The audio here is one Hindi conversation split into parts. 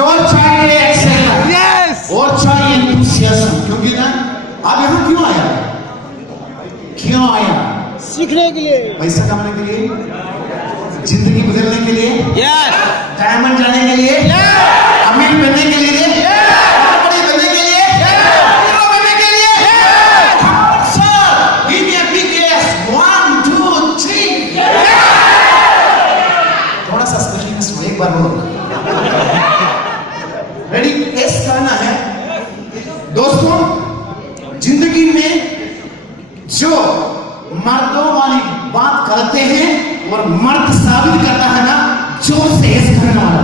और चाहिए एक्सेलेंस, यस और चाहिए एंथुसियाज्म। क्योंकि ना आप यहाँ क्यों आया? क्यों आया? सीखने के लिए, पैसा कमाने के लिए, जिंदगी बदलने के लिए, यस डायमंड लाने के लिए, अमीर बनने के लिए, बड़े बनने के लिए, हीरो बनने के लिए। Sir, give me a big yes. 1, 2, 3. थोड़ा सा स्पेशल एक बार बोलो। रेडी? एस करना है। दोस्तों, जिंदगी में जो मर्दों वाली बात करते हैं और मर्द साबित करता है ना, जोर से एस करने वाला।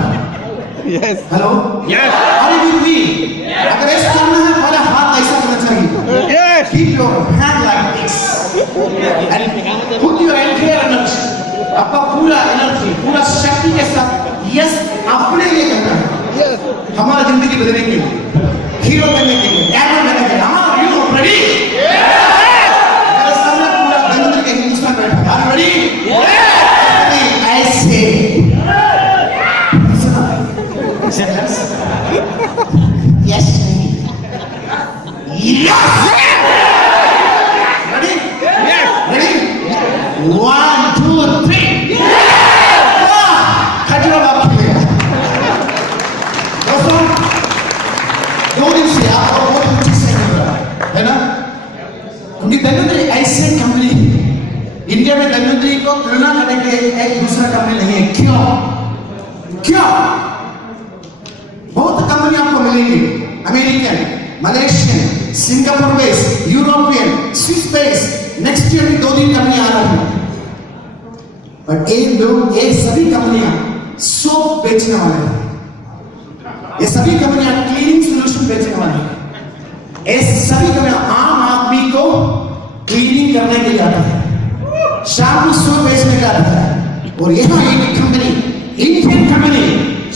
यस हेलो, अरे भी अगर एस करना है पहले हाथ ऐसा करना चाहिए। Yes keep your hand like this and put your entire energy, आपका पूरा एनर्जी, पूरा शक्ति के साथ यस अपने लिए करना है। हमारा जिंदगी बदलने के लिए, हीरो बनने के लिए, डायमंड बनने के लिए। हमारा हीरो रेडी? मेरे सामने पूरा गणतंत्र के हिंदुस्तान बैठा है। रेडी? ऐसे यस यस रेडी? रेडी? 1, 2, 3. खजूर बाप खेलेगा। दोस्तों, 2 दिन से आपको बहुत कुछ सीखने मिल रहा है ना? क्योंकि धन्वंतरी ऐसे कंपनी, इंडिया में धन्वंतरी को तुलना करने के लिए एक दूसरा कंपनी नहीं है। क्यों? बहुत कंपनी आपको मिलेंगी, American, Malaysian, Singapore based, European, Swiss based. Next year भी 2 दिन कंपनी आ रही है। बट ये सभी कंपनियां सोप बेचने वाले हैं। ये सभी कंपनियां क्लीनिंग सॉल्यूशन बेचने वाली हैं। ये सभी कंपनियां आम आदमी को क्लीनिंग करने के लिए आता है, शाम को सोप बेचने का आता है। और यहाँ एक कंपनी, इंडियन कंपनी,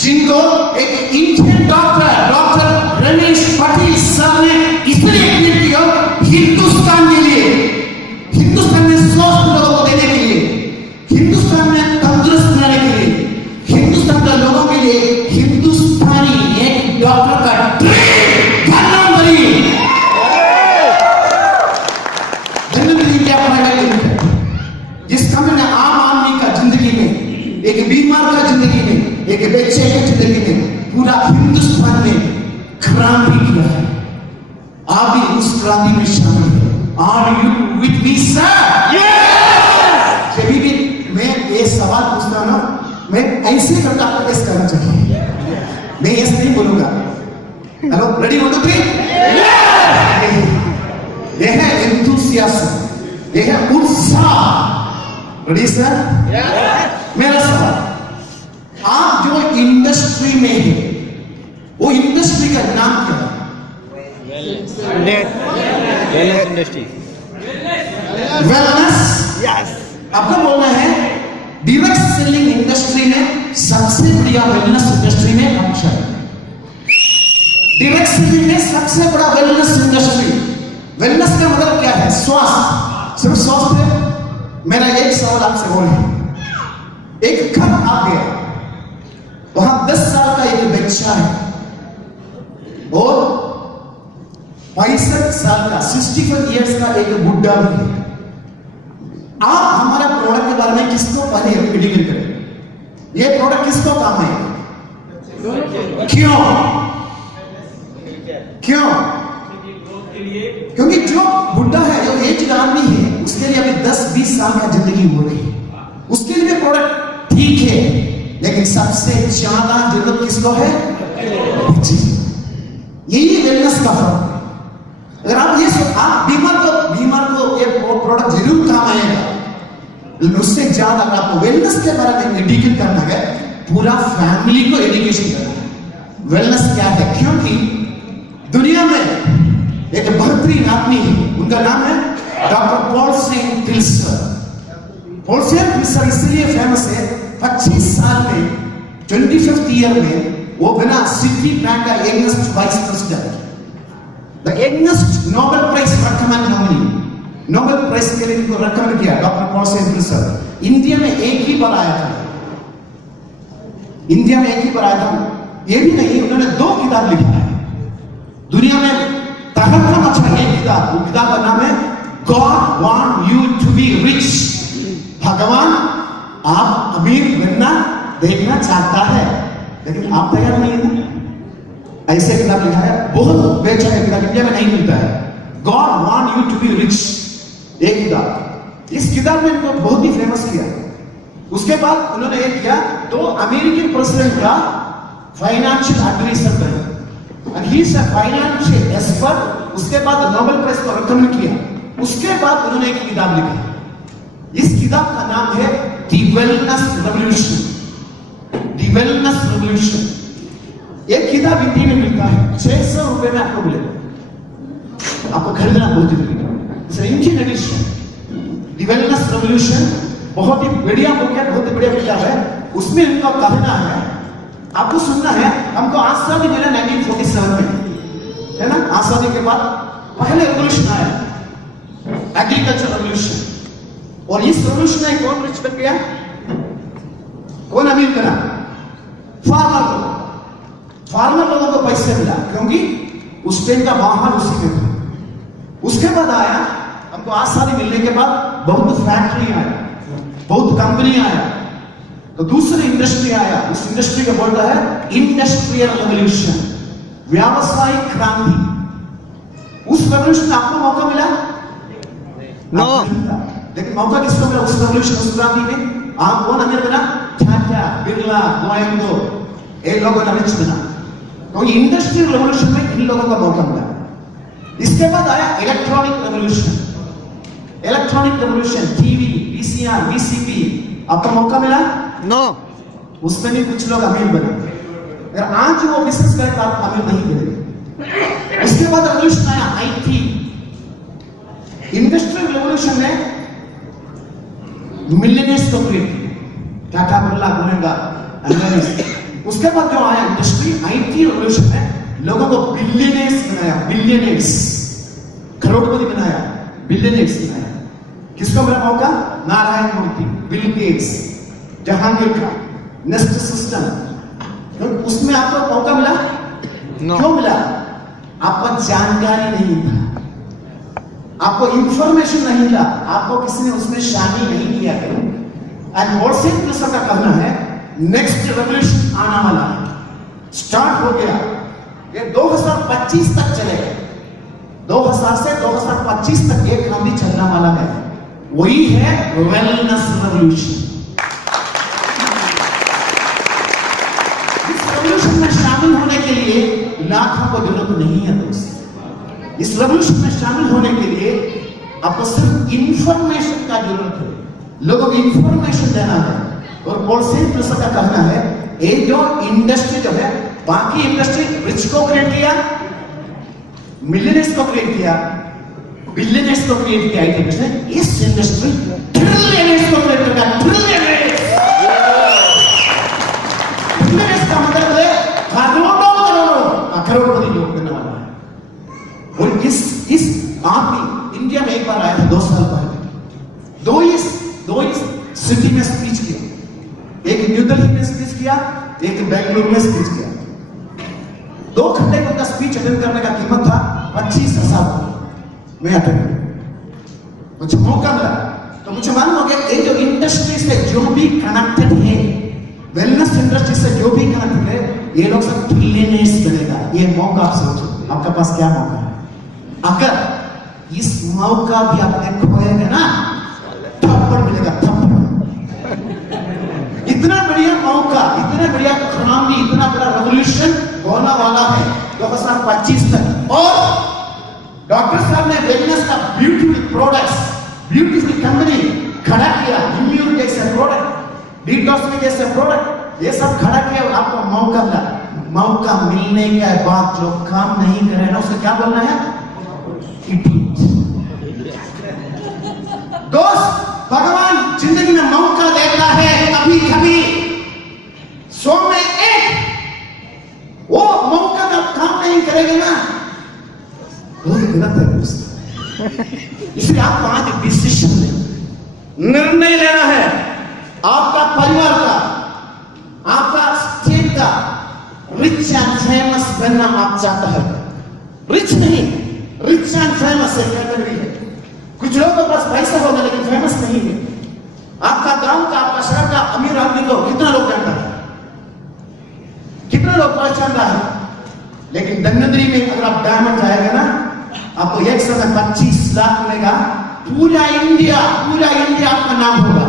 जिनको एक Indian doctor Ramesh Patil sir ने इसलिए क्लिक किया, हिंदुस्तान के लिए, हिंदुस्तान में स्वस्थ लोगों को देने के लिए, हिंदुस्तान में तंदुरुस्त बनाने के लिए, हिंदुस्तान के लोगों के लिए हिंदुस्तानी एक डॉक्टर का ड्रीम धन्वंतरी। धन्वंतरी क्या फायदा है? जिस कंपनी ने आम आदमी का जिंदगी में, एक बीमार का जिंदगी में, एक बच्चे की जिंदगी में, पूरा हिंदुस्तान में क्रांति किया है। आप भी उस क्रांति में शामिल हैं। Are you with me, sir? Yes! जब भी मैं ये सवाल पूछता ना, मैं ऐसे करता आपको यस करना चाहिए। मैं यस नहीं बोलूंगा। Hello, ready? 1, 2, 3. ये है एंथुसियाज्म, ये है उत्साह। Ready sir? मेरा सवाल, आप जो इंडस्ट्री में है, वो इंडस्ट्री का नाम क्या है? Industry, wellness. यस आपको बोलना है डायरेक्ट सेलिंग इंडस्ट्री में सबसे बढ़िया वेलनेस इंडस्ट्री में हम शामिल हैं। डायरेक्ट सेलिंग में सबसे बड़ा वेलनेस इंडस्ट्री। वेलनेस का मतलब क्या है? स्वास्थ्य। सिर्फ स्वास्थ्य है? मेरा एक सवाल आपसे वो है, एक घर आ गया, वहां 10 साल का एक बच्चा है और 65 साल का 65 इयर्स का एक बुढ़ा भी है। आप हमारा प्रोडक्ट के बारे में किसको पहले इंडिकेट करें? ये प्रोडक्ट किसको काम है? क्यों? क्योंकि जो बुढ़ा है, जो एज आदमी है, उसके लिए अभी 10-20 साल का जिंदगी हो रही है, उसके लिए प्रोडक्ट ठीक है, लेकिन सबसे ज्यादा जरूरत किसको है? यही वेलनेस का फर्क है। अगर आप ये आप बीमार को ये प्रोडक्ट जरूर काम आएगा, लेकिन उससे ज्यादा अगर आपको वेलनेस के बारे में एजुकेट करना है, पूरा फैमिली को एजुकेशन करना है वेलनेस क्या है। क्योंकि दुनिया में एक बेहतरीन आदमी है, उनका नाम है doctor Paul Saint Pilser. Paul Saint Pilser इसलिए फेमस है, 25 साल में 25th ईयर में वो बना सिटी बैंक का youngest vice president, the youngest Nobel prize recommend nominee. Nobel prize के लिए इनको रिकमेंड किया doctor Paul Saint Pilsar. India में एक ही बार आया था, इंडिया में एक ही बार आया था ये भी नहीं, उन्होंने 2 किताब लिखा है दुनिया में तहलका मचा एक किताब, वो किताब का नाम है God want you to be rich. भगवान आप अमीर बनना देखना चाहता है, लेकिन आप तैयार नहीं है। ऐसे किताब लिखा है, बहुत बेचा है किताब, इंडिया में नहीं मिलता है। God want you to be rich, एक किताब। इस किताब ने इनको बहुत ही फेमस किया। उसके बाद उन्होंने एक किया, तो अमेरिकन प्रेसिडेंट का फाइनेंशियल एडवाइजर बने, and he is a financial expert. उसके बाद नोबेल प्राइज को रिकमेंड किया। उसके बाद उन्होंने एक किताब लिखी, इस किताब का नाम है the wellness revolution. The wellness revolution, एक किताब हिंदी में मिलता है, 600 रुपए में आपको मिलेगा, आपको खरीदना बहुत जरूरी है। Indian edition the wellness revolution बहुत ही बढ़िया बुक है, बहुत ही बढ़िया किताब है। उसमें इनका कहना है, आपको सुनना है, हमको आजादी मिला 1947 में, है ना। आजादी के बाद पहले रेवोल्यूशन आया, एग्रीकल्चर रेवोल्यूशन, और इस रेवोल्यूशन में कौन रिच बन गया, कौन अमीर बना, फार्मर लोग। फार्मर लोगों को पैसे मिला क्योंकि उस टाइम का माहौल उसी में था। उसके बाद आया, हमको आजादी मिलने के बाद बहुत फैक्ट्री आया, बहुत कंपनी आया, तो दूसरी इंडस्ट्री आया। उस इंडस्ट्री को बोलता है इंडस्ट्रियल रेवोल्यूशन, व्यावसायिक क्रांति। उस रेवोल्यूशन में आपको मौका मिला नो, लेकिन मौका किसको मिला उस रेवोल्यूशन, उस क्रांति में? आप कौन अमीर बना? टाटा, बिरला, गोयंदो, ये लोगों ने रिच बना। तो इंडस्ट्रियल रेवोल्यूशन में इन लोगों का मौका मिला। इसके बाद आया electronic revolution. Electronic revolution, TV, VCR, VCP, आपको मौका मिला? नो, उसमें भी कुछ लोग अमीर बने। अगर आज वो बिजनेस करे तो आप अमीर नहीं बनेंगे। उसके बाद रेवोल्यूशन आया आईटी। इंडस्ट्रियल रेवोल्यूशन में मिलियनेयर्स को क्रिएट किया, टाटा, बिरला, गोयंदा, अदानी। उसके बाद जो आया इंडस्ट्री, आईटी रेवोल्यूशन में लोगों को बिलियनेयर्स बनाया, बिलियनेयर्स, करोड़पति बनाया, बिलियनेयर्स बनाया। किसको मिला मौका? Narayan Murthy, Bill Gates, Jahangir Khan, nest system. तो उसमें आपको मौका मिला? नो। क्यों मिला? आपको जानकारी नहीं था, आपको इंफॉर्मेशन नहीं था, आपको किसी ने उसमें शामिल नहीं किया गया। एंड व्हाट्सएप प्लस का कहना है नेक्स्ट रेवोल्यूशन आना वाला है, स्टार्ट हो गया। ये 2025 तक चलेगा, 2000 से 2025 तक ये क्रांति चलने वाला है। वही है वेलनेस रेवोल्यूशन। इस रेवोल्यूशन में शामिल होने के लिए लाखों को जरूरत नहीं है दोस्त। इस रेवोल्यूशन में शामिल होने के लिए आपको सिर्फ इंफॉर्मेशन का जरूरत है, लोगों को इंफॉर्मेशन देना है। और पॉलिसी प्लस का कहना है ये जो इंडस्ट्री जो है, बाकी इंडस्ट्री रिच को क्रिएट किया, मिलियनेयर्स को क्रिएट किया, बिलियनेयर्स को क्रिएट किया इंडस्ट्री। इस इंडस्ट्री ट्रिलियनेयर्स को क्रिएट करता है, ट्रिलियनेयर्स। ट्रिलियनेयर्स का मतलब है करोड़ों करोड़पति लोग बनने वाला है। और इस आदमी इंडिया में एक बार आया था 2 साल पहले, दो ही सिटी में स्पीच किया, एक न्यू दिल्ली में स्पीच किया, एक बेंगलुरु में स्पीच किया। 2 घंटे का उनका स्पीच अटेंड करने का कीमत था 25,000। मैं अटेंड, मुझे मौका मिला तो मुझे मालूम हो गया ये जो इंडस्ट्री से जो भी कनेक्टेड है, वेलनेस इंडस्ट्री से जो भी कनेक्टेड है, ये लोग सब ट्रिलियनेयर्स बनेगा। ये मौका आप सोचो, आपके पास क्या मौका है? अगर इस मौका भी आपने खोएंगे ना, थप्पड़ मिलेगा, थप्पड़। इतना बढ़िया मौका, इतना बढ़िया क्रांति, इतना बड़ा रेवोल्यूशन होने वाला है 2025 तक। और डॉक्टर साहब ने वेलनेस का ब्यूटीफुल प्रोडक्ट्स, ब्यूटीफुल कंपनी खड़ा किया, इम्यून जैसे प्रोडक्ट, डिटॉक्स जैसे प्रोडक्ट, ये सब खड़ा किया और आपको मौका मिला। मौका मिलने के बाद जो काम नहीं करे ना, उसे क्या बोलना है? इडियट। दोस्त, भगवान जिंदगी में मौका देता है कभी कभी, 100 में 1। वो मौका का काम नहीं करेगा ना, वो गलत है दोस्त। इसलिए आपको आज डिसीजन लेना, निर्णय लेना है, आपका परिवार का, आपका स्टेट का, रिच एंड फेमस बनना आप चाहता है, रिच नहीं, रिच एंड फेमस एक कैटेगरी है। कुछ लोगों के पास पैसा होगा लेकिन फेमस नहीं है। आपका गांव का, आपका शहर का अमीर आदमी को कितना लोग जानता है, कितना लोग पहचान रहा है, लेकिन धनंजरी में अगर आप डायमंड जाएगा ना, आपको एक समय 25 लाख मिलेगा। पूरा इंडिया आपका नाम होगा।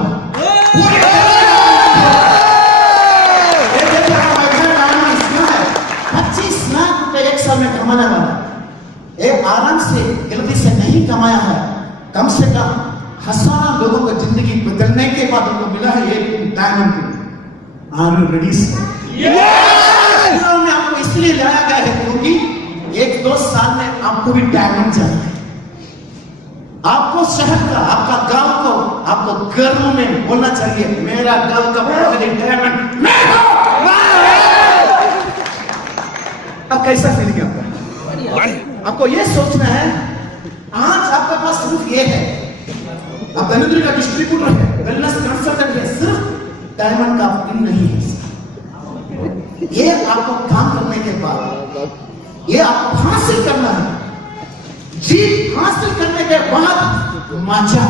पूरा 25 लाख रुपए एक साल में कमाने वाला, एक आराम से गलती से नहीं कमाया है, कम से कम हजारों लोगों को जिंदगी बदलने के बाद उनको मिला है एक diamond. Are you ready sir? में आपको इसलिए लाया गया है क्योंकि 1-2 साल में आपको भी डायमंड चाहिए। आपको शहर का, आपका गांव को, आपको गर्व में बोलना चाहिए मेरा गांव का पहले डायमंड मैं हूं। अब कैसा फीलिंग है आपका? आपको ये सोचना है, आज आपके पास सिर्फ ये है, आप धनंजरी का डिस्ट्रीब्यूटर है, वेलनेस कंसल्टेंट है, सिर्फ डायमंड का पिन नहीं है। ये आपको काम करने के बाद, ये आपको हासिल करना है, जीत हासिल करने के बाद मजा।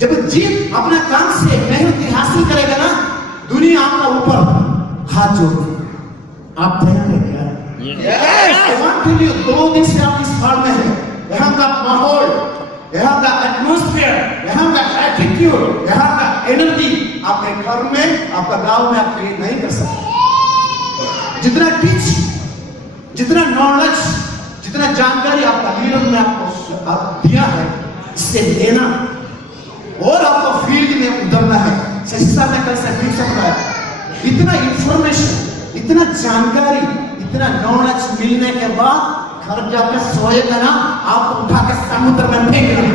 जब जीत अपने काम से मेहनत हासिल करेगा ना, दुनिया आपका ऊपर हाथ जोड़ेगी। आप तैयार हैं क्या? I want to tell you, 2 दिन से आप इस हाल में हैं। यहाँ का माहौल, यहाँ का एटमॉस्फेयर, यहाँ का एटीट्यूड, यहाँ का एनर्जी आपके घर में, आपका गांव में आप क्रिएट नहीं कर सकते। जितना टीच, जितना नॉलेज, जितना जानकारी आपका लीडर ने आपको दिया है, इससे लेना और आपको फील्ड में उतरना है। शशि साहब ने कल से फील्ड से बताया, इतना इंफॉर्मेशन, इतना जानकारी, इतना नॉलेज मिलने के बाद घर जाकर सोएगा ना, आपको उठा के समुद्र में फेंक देना।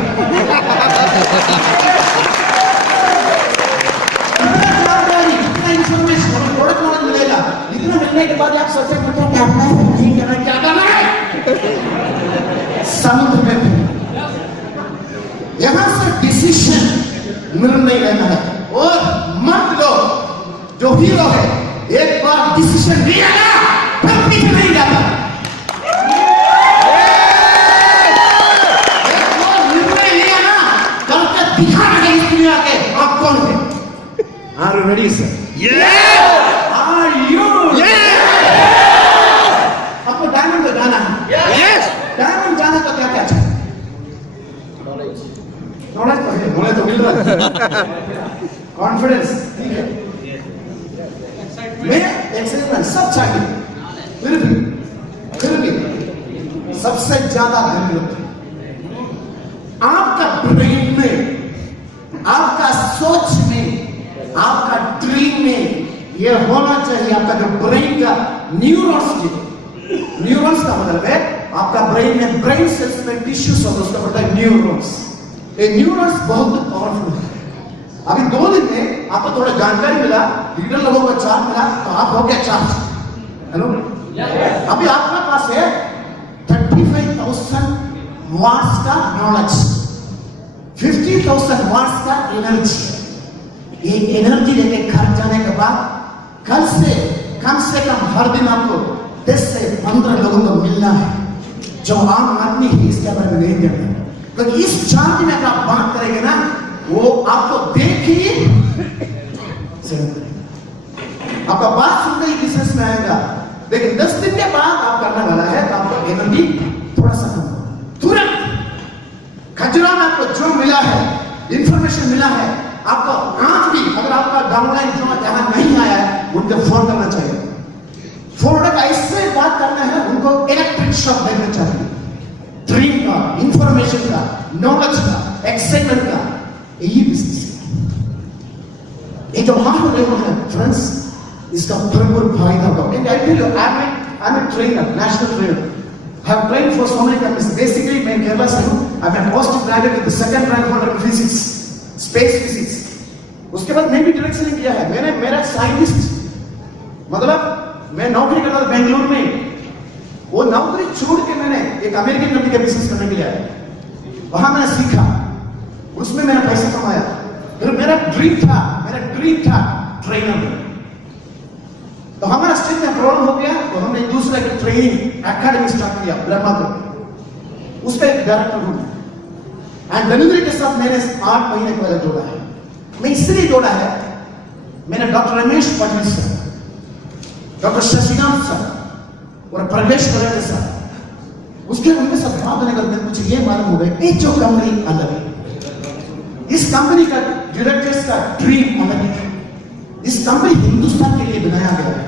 इतना जानकारी, इतना इंफॉर्मेशन, प्रोडक्ट नॉलेज मिलेगा, इतना मिलने के बाद आप सोचे मुझे क्या करना है, नहीं करना है, क्या करना है, समुद्र में फेंक। यहां से डिसीजन निर्णय लेना है। और मत लो, जो हीरो है एक बार डिसीजन लिया ना, फिर पीछे नहीं जाता। एक बार निर्णय लिया ना, करके दिखाना है इस दुनिया के आप कौन है। Are you ready, sir? Yeah! Are you? Yeah! आपको डायमंड को जाना है। Yes! डायमंड जाने का क्या क्या चाहिए? नॉलेज तो है, नॉलेज तो मिल रहा है। कॉन्फिडेंस, ठीक है, मैं एक्साइटमेंट सब चाहिए, फिर भी सबसे ज्यादा ध्यान आपका ब्रेन में, आपका सोच में, आपका ड्रीम में यह होना चाहिए। आपका जो ब्रेन का न्यूरॉन्स का मतलब है आपका ब्रेन में, ब्रेन सेल्स में टिश्यूज होता है, उसका मतलब है न्यूरॉन्स। ये न्यूरॉन्स बहुत पावरफुल है। अभी 2 दिन में आपको थोड़ा जानकारी मिला, लीडर लोगों को चार्ज मिला, तो आप हो गया चार्ज। हेलो, अभी आपके पास है 35,000 वाट्स का नॉलेज, 50,000 वाट्स का एनर्जी। ये एनर्जी लेके घर जाने के बाद कल से कम हर दिन आपको 10 से 15 लोगों को मिलना है, जो आम आदमी ही इसके बारे में नहीं जानता। क्योंकि इस 4 दिन में आप बात करेंगे ना, वो आपको देख ही आपका बात सुनकर ही बिजनेस में आएगा। लेकिन 10 दिन के बाद आप करने वाला है तो आपको एनर्जी थोड़ा सा कम होगा। तुरंत खजरा में आपको जो मिला है, इंफॉर्मेशन मिला है, आपको आज भी अगर आपका डाउनलाइन जो यहाँ नहीं आया है, उनको फोन करना चाहिए। फोन का ऐसे बात करना है, उनको इलेक्ट्रिक शॉक देना चाहिए। ड्रीम का, इंफॉर्मेशन का, नॉलेज का, एक्साइटमेंट का, यही बिजनेस है। ये जो माहौल है फ्रेंड्स, इसका भरपूर फायदा होगा। And I tell you, I am a trainer, national trainer. I have trained for so many companies. Basically, मैं केरला से हूँ। I am post graduate with the second rank holder in physics, space physics. उसके बाद मैं भी डायरेक्ट सेलिंग किया है। मैंने मेरा साइंटिस्ट, मतलब मैं नौकरी करता था बेंगलुरु में, वो नौकरी छोड़ के मैंने एक अमेरिकन कंपनी का बिजनेस करने के लिए आया। वहां मैंने सीखा, उसमें मैंने पैसा कमाया। फिर मेरा ड्रीम था ट्रेनर। तो हमारा स्टेट में प्रॉब्लम हो गया, तो हमने दूसरा की ट्रेनिंग एकेडमी स्टार्ट किया ब्रह्मापुर। उस पर एक डायरेक्टर हूं एंड धनुन्द्री के साथ मैंने 8 महीने पहले जोड़ा है। मैं इसलिए जोड़ा है, मैंने doctor Ramesh Patil sir, doctor Shashikant sir और प्रवेश करेंगे सर, उसके उनके साथ बात होने के बाद मुझे ये मालूम हो गया एक जो कंपनी अलग है, इस कंपनी का डायरेक्टर्स का ड्रीम अलग है, इस कंपनी हिंदुस्तान के लिए बनाया गया है।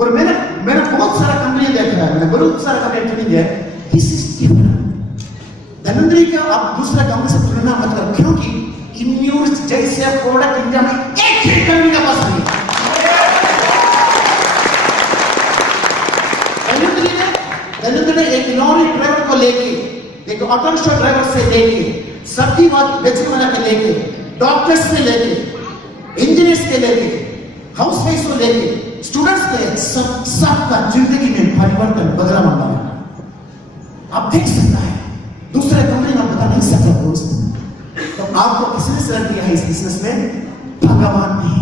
और मैंने बहुत सारा कंपनी देखा है, मैंने बहुत सारा कंपनी ट्रेनिंग है, दिस इज डिफरेंट। धनुन्द्री का आप दूसरा कंपनी से तुलना मत करो, क्योंकि इम्यून जैसे प्रोडक्ट इंडिया में एक ही कंपनी का पास नहीं। धनुन्द्री ने एक लॉरी ड्राइवर को लेके, एक ऑटो रिक्शा ड्राइवर से लेके, सब्जी बेचने वाला के लेके, डॉक्टर्स से लेके, इंजीनियर्स के लेके, हाउस वाइफ को लेके, स्टूडेंट्स के, सबका जिंदगी में परिवर्तन बदला माना है। आप देख सकता है, दूसरे कंपनी में बता नहीं सकता दोस्त। तो आपको किसने सेलेक्ट किया है इस बिजनेस में? भगवान ने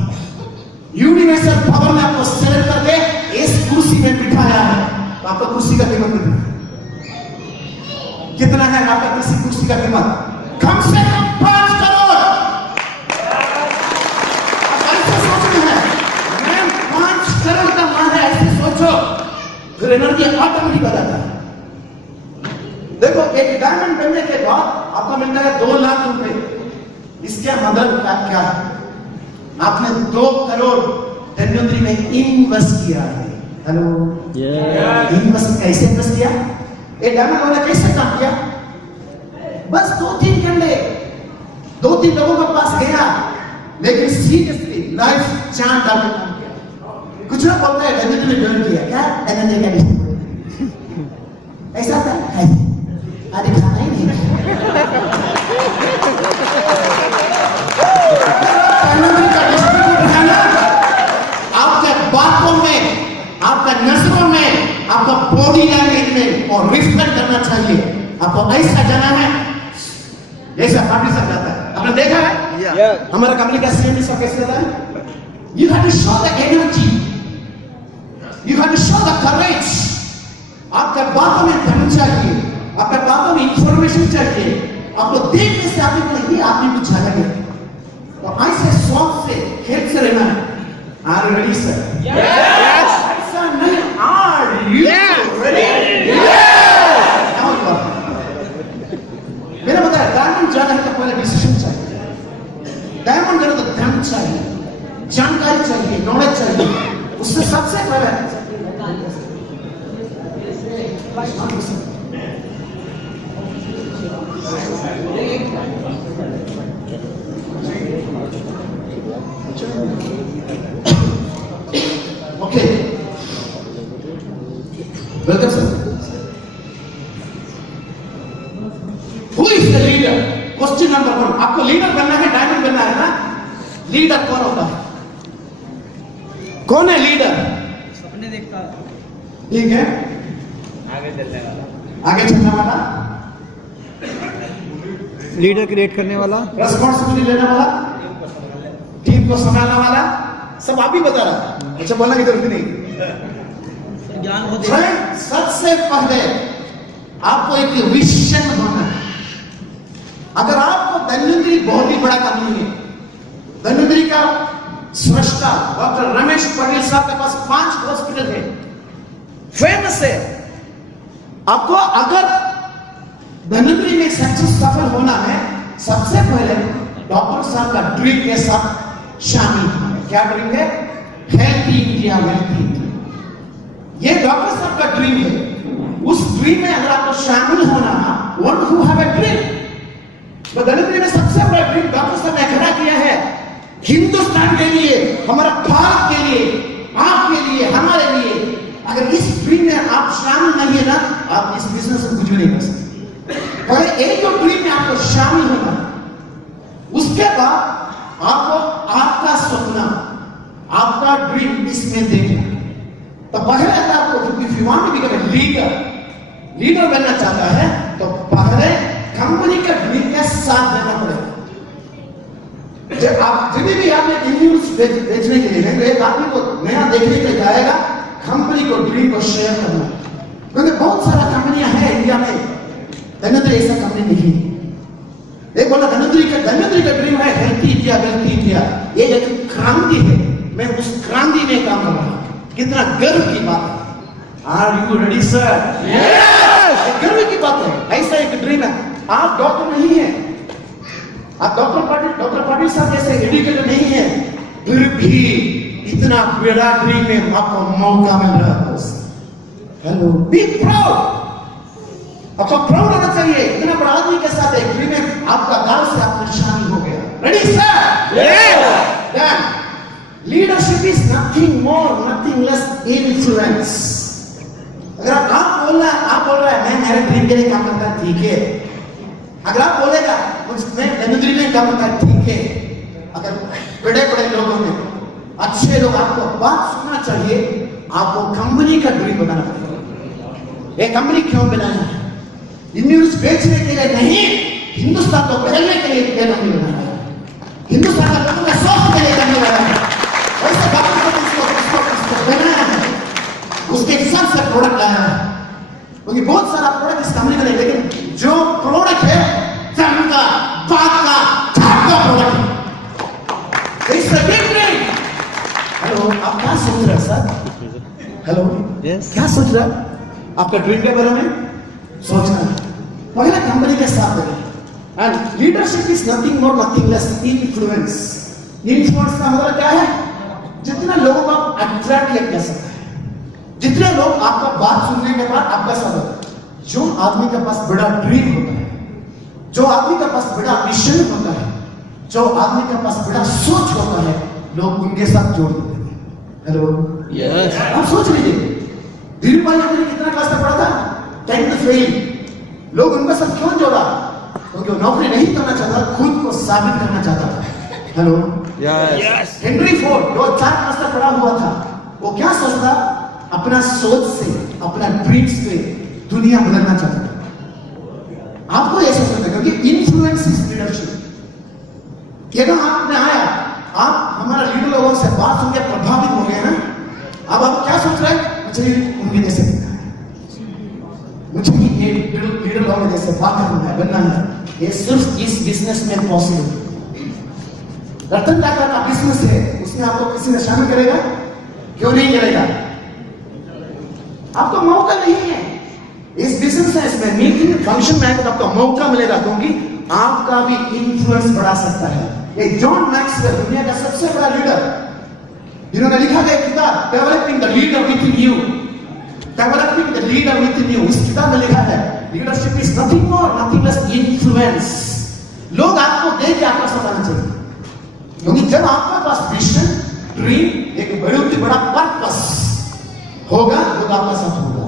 यूनिवर्सल पावर ने आपको सेलेक्ट करके इस कुर्सी में बिठाया है। तो आपका कुर्सी का कीमत कितना है? आपका किसी कुर्सी का कीमत कम से कम 5 करोड़। ऐसे सोचना है, मैं 5 करोड़ का माल है, ऐसे सोचो, फिर एनर्जी ऑटोमेटिक आ जाता है। देखो, एक डायमंड बनने के बाद आपको मिलता है 2 लाख रुपए। इसके मतलब क्या है? आपने 2 करोड़ धनुन्द्री में इन्वेस्ट किया है। हेलो, इन्वेस्ट कैसे इन्वेस्ट किया? ये डायमंड वाला कैसे काम किया? बस 2-3 घंटे 2-3 लोगों के पास गया, लेकिन सीरियसली लाइफ चांद डाल काम किया। कुछ लोग बोलते हैं धनुन्द्री ने ज्वाइन किया, क्या धनुन्द्री का ऐसा था? अरे खाना ही नहीं। आपके बातों में, आपका नजरों में, आपका बॉडी लैंग्वेज में और रिस्पेक्ट करना चाहिए। आपको ऐसा जाना है जैसा पार्टी सब जाता है। आपने देखा है हमारा कंपनी का सीएम सब कैसे जाता है? You have to show the energy, you have to show the courage. आपके बातों में दम चाहिए, आपके बातों में इंफॉर्मेशन चाहिए। आपको देखने से आपने कहीं आपने कुछ झालके तो ऐसे शौक से खेत से रहना है। Are you ready sir? Yes. ऐसा नहीं, आर यू रेडी? मैंने बताया डायमंड जाना है तो पहले डिसीजन चाहिए, डायमंड जाना तो ध्यान चाहिए, जानकारी चाहिए, नॉलेज चाहिए। उससे सबसे पहले okay, welcome sir. Who is the leader? Question number 1। आपको लीडर बनना है, डायमंड बनना है ना? लीडर कौन होता है? कौन है लीडर? सपने देखता है, ठीक है, आगे चलने वाला, आगे चलने वाला, लीडर क्रिएट करने वाला, रिस्पांसिबिलिटी लेने वाला, टीम को संभालने वाला। सब आप ही बता रहा। अच्छा, बोलने की जरूरत नहीं। ज्ञान हो फ्रेंड, सबसे पहले आपको एक विजन होना है। अगर आपको धनुन्द्री बहुत ही बड़ा कंपनी है, धनुन्द्री का सृष्टा डॉक्टर रमेश पाटिल साहब के पास 5 हॉस्पिटल है, फेमस है। आपको अगर धनुन्द्री में सक्सेस सफल होना है, सबसे पहले डॉक्टर साहब का ड्रीम के साथ शामिल होना है। क्या ड्रीम है? Healthy India, wealthy India. ये डॉक्टर साहब का ड्रीम है। उस ड्रीम में अगर आपको शामिल होना, one who have a dream, तो धनुन्द्री में सबसे बड़ा ड्रीम डॉक्टर साहब ने खड़ा किया है हिंदुस्तान के लिए, हमारा भारत के लिए, आपके लिए, हमारे लिए। अगर इस ड्रीम में आप शामिल नहीं है ना, आप इस बिजनेस में कुछ भी नहीं कर सकते। पहले एक तो ड्रीम में आपको शामिल होना, उसके बाद आपको आपका सपना, आपका ड्रीम इसमें देखना। तो पहले आपको if you want to become a leader बनना चाहता है, तो पहले कंपनी का ड्रीम का साथ देना पड़ेगा। जब भी आपने इम्यून बेचने के लिए एक आदमी को नया देखने के लिए जाएगा, कंपनी को ड्रीम को शेयर करना, क्योंकि बहुत सारा कंपनियां हैं इंडिया में, धन्वंतरी ऐसा कंपनी नहीं। एक बोला धन्वंतरी का ड्रीम है हेल्थी इंडिया, वेल्थी इंडिया। ये एक क्रांति है, मैं उस क्रांति में काम कर रहा हूं। कितना गर्व की बात है। Are you ready sir? Yes. गर्व की बात है, ऐसा एक ड्रीम है। आप डॉक्टर नहीं है, आप डॉक्टर पाटिल साहब जैसे एजुकेटेड नहीं है, फिर भी इतना बड़ा ड्रीम में आपको मौका मिल रहा है दोस्त। हेलो, बी प्राउड, आपको प्राउड होना चाहिए। इतना बड़ा आदमी के साथ एक ड्रीम में आपका गाल से आपको शामिल हो गया। Ready sir? Yes. Done. Leadership is nothing more nothing less influence. अगर आप बोल रहा है मैं मेरे ड्रीम के लिए काम करता है, ठीक है। अगर आप बोलेगा मैं धन्वंतरी में काम करता है, ठीक है। अगर बड़े बड़े लोगों में अच्छे लोग आपको बात सुनना चाहिए, आपको कंपनी का ड्रीम बनाना पड़ेगा। ये कंपनी क्यों बनाया है? न्यूज बेचने के लिए नहीं, हिंदुस्तान को बदलने के लिए कंपनी बनाया है। हिंदुस्तान का लोगों का स्वास्थ्य के लिए कंपनी बनाया है। वैसे बाकी को बनाया है, उसके हिसाब से प्रोडक्ट लाया है। क्योंकि बहुत सारा प्रोडक्ट इस कंपनी का नहीं, लेकिन जो प्रोडक्ट है धर्म का, बात का, छाप का प्रोडक्ट है। हेलो, आप क्या सोच रहे हैं सर? हेलो, क्या सोच रहे हैं? आपका ड्रीम के बारे में सोचना है। पहला कंपनी के साथ है। And leadership is nothing more nothing less influence. Influence का मतलब क्या है? जितना लोगों को आप अट्रैक्ट कर सकते हैं, जितने लोग आपका बात सुनने के बाद आपका साथ होता है। जो आदमी के पास बड़ा ड्रीम होता है, जो आदमी के पास बड़ा मिशन होता है, जो आदमी के पास बड़ा सोच होता है, लोग उनके साथ जोड़ देते हैं। Hello, yes. आप सोच लीजिए, धीरूभाई अंबानी कितना क्लास तक पढ़ा था? 10th fail. लोग उनके साथ क्यों जोड़ा? क्योंकि वो नौकरी नहीं करना चाहता, खुद को साबित करना चाहता था। Hello, yes. हेनरी फोर्ड जो 4 क्लास तक पढ़ा हुआ था, वो क्या सोचता? अपना सोच से, अपना ड्रीम्स पे दुनिया बदलना चाहता था। आपको ये सोचना है, क्योंकि इन्फ्लुएंस इज लीडरशिप। ये ना आपने आया, आप हमारा लीडर लोगों से बात सुन के प्रभावित हो गए ना, अब आप क्या सोच रहे हैं? मुझे उनके जैसे बनना है, मुझे ये लीडर लोगों जैसे बात करना है, बनना है। ये सिर्फ इस बिजनेस में पॉसिबल। रतन टाटा का बिजनेस है, उसमें आपको किसी ने शामिल करेगा? क्यों नहीं करेगा? आपको मौका नहीं है। इस बिजनेस है, इसमें मीटिंग फंक्शन में आकर आपको मौका मिलेगा, क्योंकि आपका भी इन्फ्लुएंस बढ़ा सकता है। ये जॉन मैक्सवेल, दुनिया का सबसे बड़ा लीडर, जिन्होंने लिखा है किताब developing the leader with in you, developing the leader with in you. इस किताब में लिखा है leadership is nothing more nothing less influence. लोग आपको देख के आपका साथ आना चाहिए, क्योंकि जब आपके पास विजन, ड्रीम, एक बहुत बड़ा पर्पस होगा, लोग आपका साथ होगा।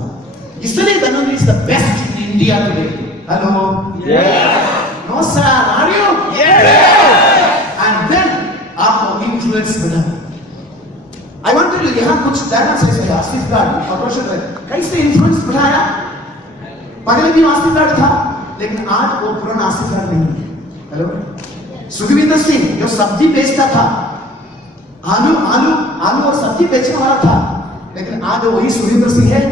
इसलिए Dhanvantari is the best in India today. Hello, no sir, are you? And then आपको इन्फ्लुएंस बनाना। आई वांट टू यहां कुछ डायनास है, आसिफ कार्ड ऑपरेशन कैसे इन्फ्लुएंस बढ़ाया। पहले भी आसिफ कार्ड था, लेकिन आज वो पुराना आसिफ कार्ड नहीं है। हेलो, सुखविंदर सिंह जो सब्जी बेचता था, आलू और सब्जी बेचने वाला था, लेकिन आज वही सुखविंदर सिंह है?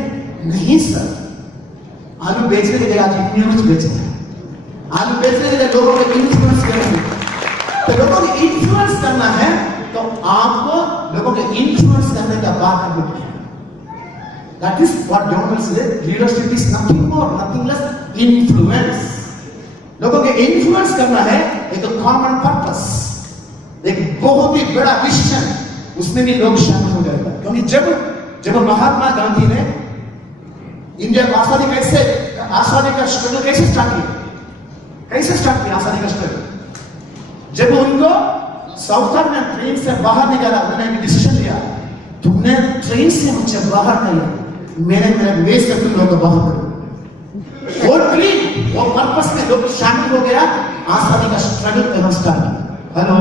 नहीं सर, आलू बेचने के जगह न्यूज बेचते हैं। आलू बेचने के जगह लोगों को इन्फ्लुएंस करेंगे। तो लोगों को इन्फ्लुएंस करना है, तो आपको लोगों को इन्फ्लुएंस करने का बात करनी है। दैट इज व्हाट जॉन से leadership is nothing more nothing less influence. लोगों के इन्फ्लुएंस करना है, एक कॉमन पर्पस, एक बहुत ही बड़ा विजन, उसमें भी लोग शामिल हो जाएगा। क्योंकि जब महात्मा गांधी ने इंडिया को आजादी का स्ट्रगल कैसे स्टार्ट किया? आजादी का स्ट्रगल जब उनको साउथ में ट्रेन से बाहर निकाला, उन्होंने डिसीजन लिया, तुमने ट्रेन से मुझे बाहर नहीं, मेरे वे से तुम लोग बाहर करो। वो ड्रीम, वो पर्पस में लोग शामिल हो गया, आजादी का स्ट्रगल करना स्टार्ट किया। Hello,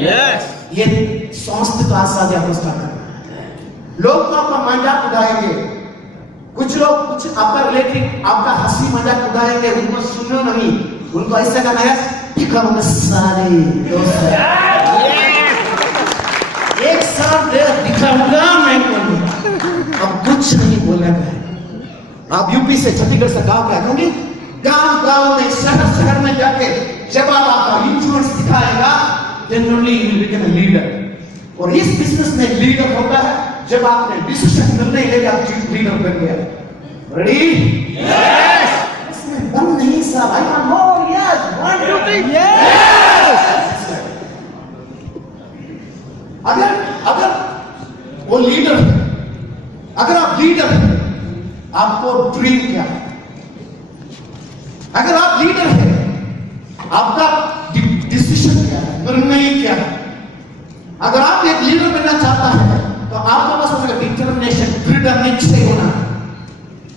yes. ये स्वास्थ्य का आजादी आपको स्टार्ट करना। लोग तो आपका मजाक उड़ाएंगे, कुछ लोग कुछ आपका रिलेटिव आपका हंसी मजाक उड़ाएंगे, उनको सुनो नहीं, उनको ऐसा करना है दिखाऊंगा सारे दोस्त एक साथ दिखाऊंगा मैं। अब रुपए का है। आप यूपी से छत्तीसगढ़ से गांव का क्योंकि गांव गांव में शहर शहर में जाके जब आप आपका इन्फ्लुएंस दिखाएगा then only you will become a leader। और इस बिजनेस में लीडर होता है जब आपने डिसीजन निर्णय लेकर आप लीडर बन गया। रेडी? यस। इसमें दम नहीं साहब, I want more. Yes, 1 2 3 yes. अगर वो लीडर है, अगर आप लीडर है, आपको ड्रीम क्या है? अगर आप लीडर है, आपका डिसीजन क्या है, निर्णय क्या है? अगर आप एक लीडर बनना चाहता है तो आपके पास होगा डिटर्मिनेशन, दृढ़ निश्चय होना।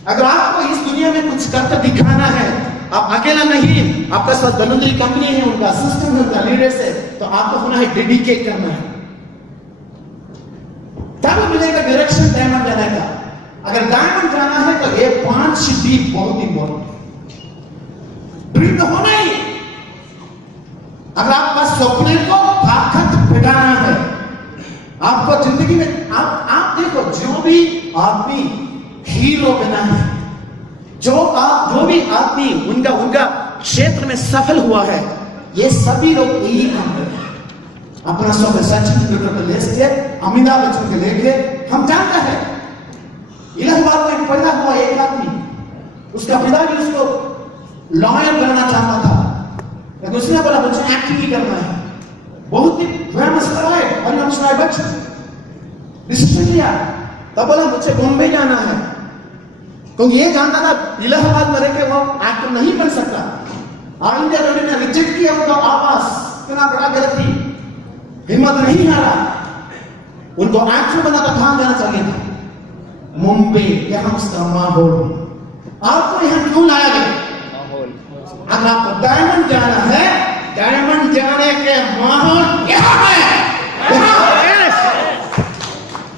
अगर आपको इस दुनिया में कुछ करके दिखाना है, आप अकेला नहीं, आपका साथ धनुंजय कंपनी है, उनका सिस्टम है, उनका लीडर्स है, तो आपको होना है डेडिकेट करना है, तब मिलेगा डायरेक्शन डायमंड जाने का। अगर डायमंड जाना है तो ये 5 डी बहुत इंपॉर्टेंट। ड्रीम तो होना ही। अगर आपका सपने को ताकत बिठाना है, आपको जिंदगी में आप देखो, जो भी आदमी हीरो बना है, जो भी आदमी उनका क्षेत्र में सफल हुआ है, ये सभी लोग यही काम करते हैं। अपना सब सचिन तेंदुलकर को लेके, अमिताभ बच्चन को लेके, हम जानते हैं इलाहाबाद में पैदा हुआ एक आदमी, उसका पिता भी उसको लॉयर बनना चाहता था, लेकिन उसने बोला मुझे एक्टिंग ही करना है। बहुत ही फेमस है हरिवंश राय बच्चन, डिसीजन लिया, तब बोला मुझे बॉम्बे जाना है, तो ये जानता था इलाहाबाद में रहकर वो एक्टर नहीं बन सकता। ऑल इंडिया रेडियो ने रिजेक्ट किया उनका आवाज, इतना बड़ा गलती, हिम्मत नहीं हारा, उनको एक्टर बना तो कहां जाना चाहिए था? मुंबई। यहां उसका माहौल। आपको यहां क्यों लाया गया? अगर आपको डायमंड जाना है, डायमंड जाने के माहौल यहाँ है।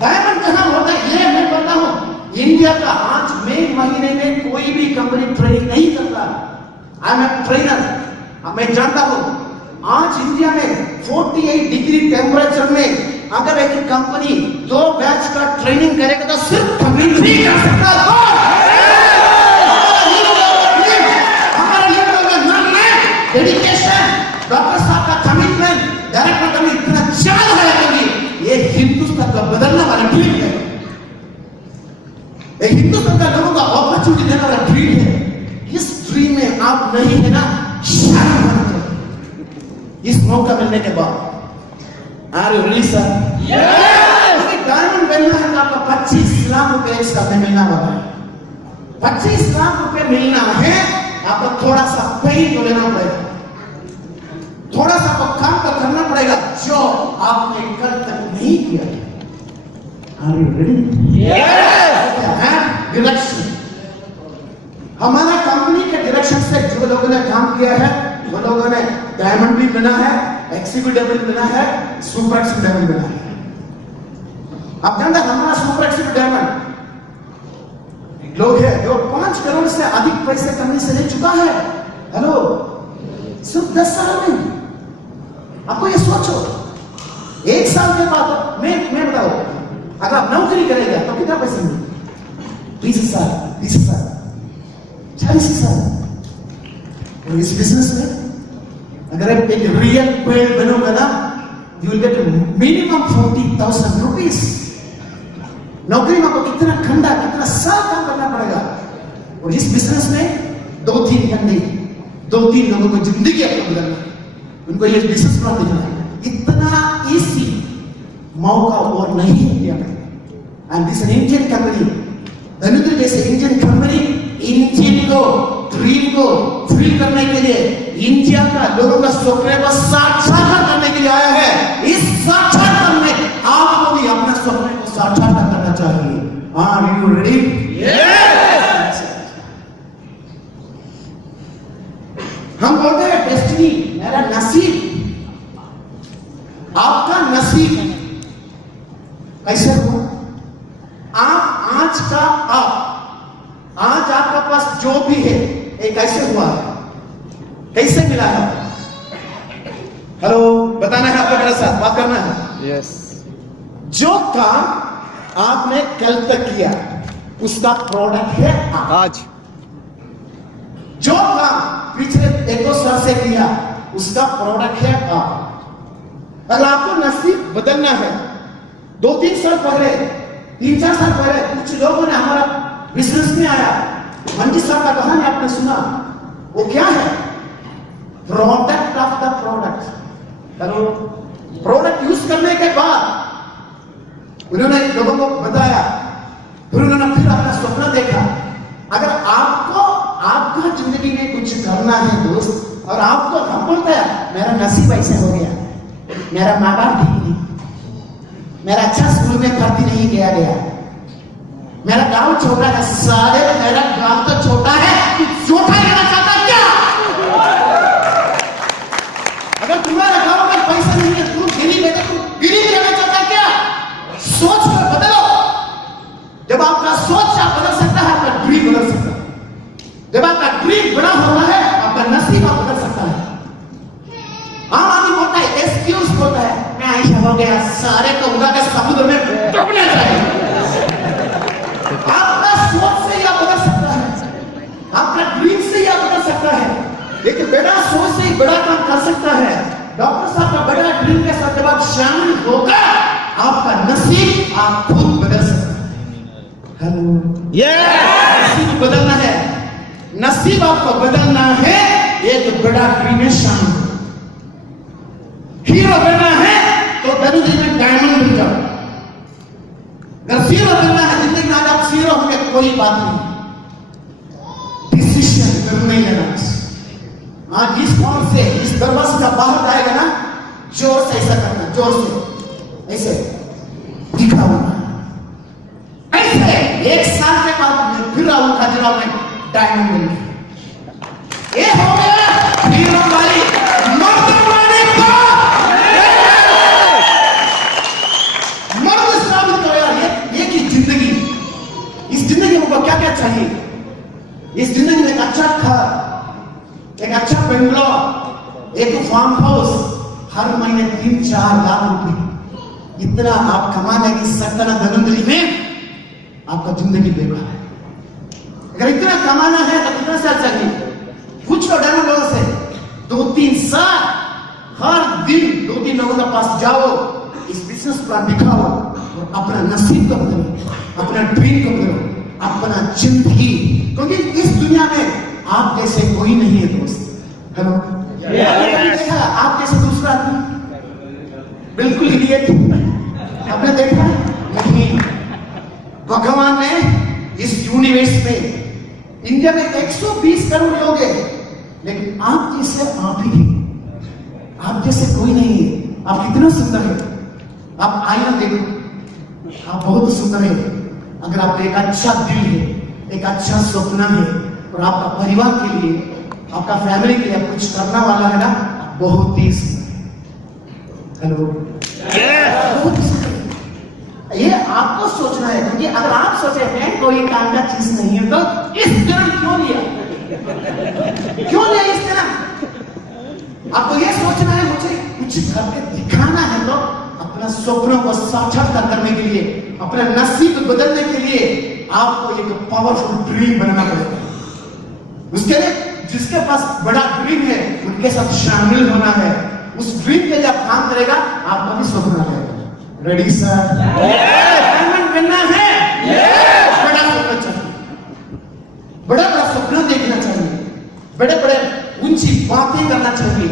डायमंड कहां होता है ये मैं बताता हूं। इंडिया का आज मई महीने में कोई भी कंपनी ट्रेनिंग नहीं करता। आई एम ए ट्रेनर, मैं जानता हूं आज इंडिया में 48 डिग्री टेम्परेचर में अगर एक कंपनी 2 बैच का ट्रेनिंग करेगा तो सिर्फ कंपनी फ्री कर सकता है। डेडिकेशन, डॉक्टर साहब का कमिटमेंट, डायरेक्टर का भी इतना ज्यादा है क्योंकि ये हिंदुस्तान का बदलने वाला ड्रीम है। ये हिंदुस्तान का लोगों का अपॉर्चुनिटी देने वाला ड्रीम है। इस ड्रीम में आप नहीं है ना, शर्म मत। इस मौका मिलने के बाद are you ready sir? Yes. Diamond बनना है तो आपको 25 लाख रुपए एक्स्ट्रा में मिलना वाला है। 25 लाख रुपए मिलना है, आपको थोड़ा सा पेन तो लेना पड़ेगा, थोड़ा सा आपको काम तो करना पड़ेगा जो आपने कल तक नहीं किया। Are you ready? Yes. Direction, हमारा कंपनी के डायरेक्शन से जो लोगों ने काम किया है वो लोगों ने डायमंड भी बना है, एग्जीक्यूटिव भी बना है, सुपर एक्जीक्यूटिव भी बना है। आप जानते हैं हमारा सुपर एक्जीक्यूटिव डायमंड लोग है जो 5 करोड़ से अधिक पैसे कंपनी से ले चुका है। हेलो, सिर्फ 10 साल में। आपको ये सोचो, 1 साल के बाद मैं बताओ, अगर आप नौकरी करेगा तो कितना पैसे मिलेगा? 20,000, 30,000, 40,000। और इस बिजनेस में अगर आप एक रियल पेड़ बनोगे ना, you will get minimum 40,000 rupees. नौकरी में आपको कितना घंटा, कितना साल काम करना पड़ेगा। और इस बिजनेस में 2-3 घंटे, 2-3 लोगों को जिंदगी आपको बदलना है, उनको ये बिजनेस प्लान देना है। इतना इजी मौका और नहीं दिया। एंड दिस इंडियन कंपनी, धनुंजय जैसे इंडियन कंपनी इंडियन को ड्रीम को फील करने के लिए, इंडिया का लोगों का सपने को साक्षात्कार करने के लिए आया है। इस साक्षात्कार में आपको भी अपने सपने को साक्षात्कार करना चाहिए। Are you ready? यस। हम बोलते हैं डेस्टिनी, मेरा नसीब। आपका नसीब कैसे हुआ? आप आज का आज आपका पास जो भी है ये कैसे हुआ है, कैसे मिला है? हेलो, बताना है आपको, मेरे साथ बात करना है। यस। जो काम आपने कल तक किया, उसका प्रोडक्ट है आप। आज जो काम पिछले 1-2 साल से किया उसका प्रोडक्ट है आप। अगर आपको नसीब बदलना है, 2-3 साल पहले, 3-4 साल पहले कुछ लोगों ने हमारा बिजनेस में आया, मंजी साहब का कहानी आपने सुना, वो क्या है? Product of the product. Hello, product use करने के बाद उन्होंने लोगों को बताया, फिर उन्होंने फिर अपना सपना देखा। अगर आपको आपका जिंदगी में कुछ करना है दोस्त, और आपको हम बोलते हैं मेरा नसीब ऐसे हो गया, मेरा माँ बाप ठीक नहीं, मेरा अच्छा स्कूल में भर्ती नहीं किया गया, मेरा गांव छोटा है, सारे मेरा गांव तो छोटा है, तू छोटा रहना चाहता क्या? अगर तुम्हारा गांव में पैसा नहीं है, तू गिरी में तू गिरी में रहना चाहता क्या? सोच कर बदलो। जब आपका सोच आप बदल सकता है, आपका ड्रीम बदल सकता है। जब आपका ड्रीम बड़ा होता है, आपका नसीब आप बदल सकता है। आम आदमी बोलता है, एक्सक्यूज बोलता है, मैं ऐसा हो गया, सारे को उड़ा के समुद्र में डूबना चाहिए। आपका सोच से यह बदल सकता है, आपका ड्रीम से यह बदल सकता है। एक बड़ा सोच से बड़ा काम कर सकता है। डॉक्टर साहब का बड़ा ड्रीम के साथ जब आप शामिल होकर आपका नसीब आप खुद बदल सकते हैं। हेलो, नसीब बदलना है, नसीब आपको बदलना है, एक बड़ा ड्रीम में शामिल हो। हीरो बनना है तो जिंदगी में डायमंड बन जाओ। अगर हीरो बनना है जिंदगी में, आज आप हीरो होंगे कोई बात नहीं, डिसीजन करना ही लेना। आज जिस फॉर्म से इस दरवाजे से बाहर जाएगा ना, जोर से ऐसा करना, जोर से ऐसे दिखाऊंगा, ऐसे 1 साल के बाद मैं फिर आऊंगा खजुराहो में डायमंड बन गया। ये हो गया हीरो वाली मर्दवानी को मर्द साबित करो यार। ये की जिंदगी, इस जिंदगी में क्या क्या चाहिए? इस जिंदगी में एक अच्छा घर, एक अच्छा बेंगलोर, एक फार्म हाउस, हर महीने 3-4 लाख रुपए, इतना आप कमाने की सकता ना धनंजय में, आपका जिंदगी बेकार है। अगर इतना कमाना है तो कितना साल चाहिए? पूछ लो डायमंड लोगों से, 2-3 साल, हर दिन 2-3 लोगों के पास जाओ, इस बिजनेस प्लान दिखाओ और अपना नसीब को बदलो, अपना ड्रीम को बदलो, अपना जिंदगी। क्योंकि इस दुनिया में आप जैसे कोई नहीं है दोस्त। हेलो, देखा आप जैसे दूसरा आदमी बिल्कुल इडियट आपने देखा नहीं। भगवान ने इस यूनिवर्स में, इंडिया में 120 करोड़ लोग हैं, लेकिन आप जैसे आप ही, आप जैसे कोई नहीं है। आप कितना सुंदर है, आप आईना देखो, आप बहुत सुंदर है। अगर आपका एक अच्छा दिल है, एक अच्छा सपना है, और आपका परिवार के लिए, आपका फैमिली के लिए आप कुछ करना वाला है ना, बहुत ही सुंदर है। हेलो, बहुत ही सुंदर है। ये आपको सोचना है, क्योंकि अगर आप सोचे हैं कोई काम का चीज नहीं है, तो इस जन्म क्यों लिया? क्यों लिया इस जन्म? आपको ये सोचना है मुझे कुछ करके दिखाना है, तो अपना सपनों को साक्षात्कार करने के लिए, अपना नसीब बदलने के लिए आपको एक पावरफुल ड्रीम बनाना पड़ेगा। उसके लिए जिसके पास बड़ा ड्रीम है उनके साथ शामिल होना है। उस ड्रीम के लिए आप काम करेगा, आपका भी सपना रहेगा। Ready sir? डायमंड बनना है, बड़ा सपना चाहिए, बड़ा बड़ा सपना देखना चाहिए, बड़े बड़े ऊंची बातें करना चाहिए।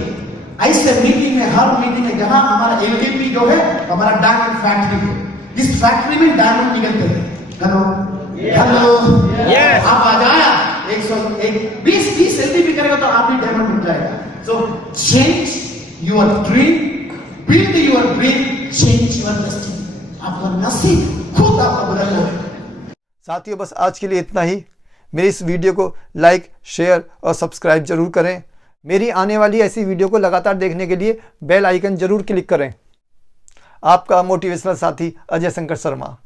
ऐसे मीटिंग में, हर मीटिंग में, जहां हमारा एलडीपी जो है, हमारा डायमंड फैक्ट्री है, इस फैक्ट्री में डायमंड निकलते हैं। हेलो, हेलो, आप आ जाया 120 एलडीपी करेगा तो आप भी डायमंड बन जाएगा। So change your dream, build your dream, change your destiny. आपका नसीब खुद आपको बदलना है। साथियों, बस आज के लिए इतना ही। मेरी इस वीडियो को लाइक, शेयर और सब्सक्राइब जरूर करें। मेरी आने वाली ऐसी वीडियो को लगातार देखने के लिए बेल आइकन जरूर क्लिक करें। आपका मोटिवेशनल साथी अजय शंकर शर्मा।